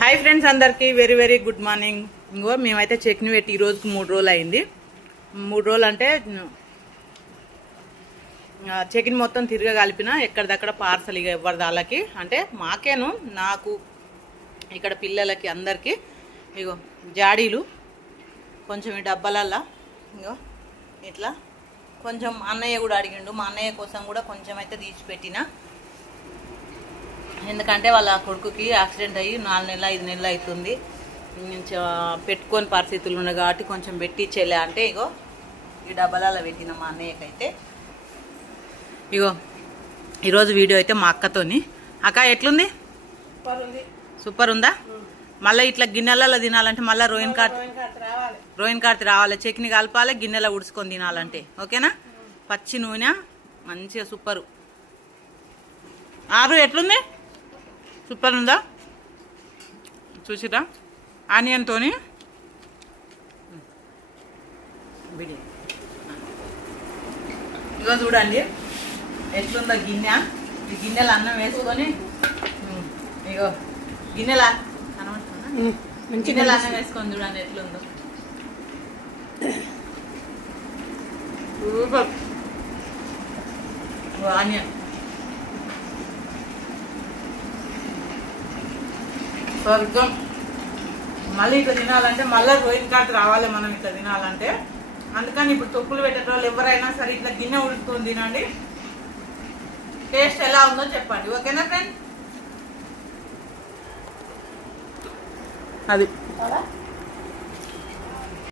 Hi friends, అందరికీ very very good morning. ఇంకో మేమైతే చట్నీ పెట్టి ఈ రోజుకి 3 రోజులు అయింది. 3 రోజులు అంటే చట్నీ మొత్తం తిరగగలిపిన ఎక్కడిదక్కడ పార్సల్ ఇక ఎవరిది వాళ్ళకి, అంటే మాకేను నాకు ఇక్కడ పిల్లలకి అందరికీ. ఇగో జాడీలు కొంచెం ఈ డబ్బాలల్లా ఇగో ఇట్లా కొంచెం అన్నయ్య కూడా అడిగిండు. మా అన్నయ్య కోసం కూడా కొంచెం అయితే తీసిపెట్టిన, ఎందుకంటే వాళ్ళ కొడుకుకి యాక్సిడెంట్ అయ్యి 4 నెలలు 5 నెలలు అవుతుంది. పెట్టుకొని పరిస్థితులు ఉన్నాయి కాబట్టి కొంచెం పెట్టించేలే అంటే ఇగో ఈ డబ్బాలలో పెట్టిన మా అన్నయ్యకైతే. ఇగో ఈరోజు వీడియో అయితే మా అక్కతోని. అక్క ఎట్లుంది? సూపర్ ఉందా? మళ్ళీ ఇట్లా గిన్నెలలో తినాలంటే మళ్ళీ రోయిన్ కార్తి రావాలి, చట్నీ కలపాలి, గిన్నెలో ఉడుచుకొని తినాలంటే. ఓకేనా? పచ్చి నూనె మంచిగా సూపరు. ఆరు ఎట్లుంది? సూపర్ ఉందా? చూసిరా ఆనియన్తో బిర్యానీ. ఇగో చూడండి ఎట్లుందో గిన్నె. ఈ గిన్నెలు అన్నం వేసుకొని ఇగో గిన్నెల గిన్నెలు అన్నం వేసుకొని చూడండి ఎట్లుందో. సూపర్. ఆనియన్ స్వర్గం. మళ్ళీ ఇట్లా తినాలంటే మళ్ళీ రోయిన్ కార్డు రావాలి మనం ఇట్లా తినాలంటే. అందుకని ఇప్పుడు తొక్కులు పెట్టేటోళ్ళు ఎవరైనా సరే ఇట్లా గిన్నె ఉడుకుతుంది తినండి. టేస్ట్ ఎలా ఉందో చెప్పండి. ఓకేనా ఫ్రెండ్? అది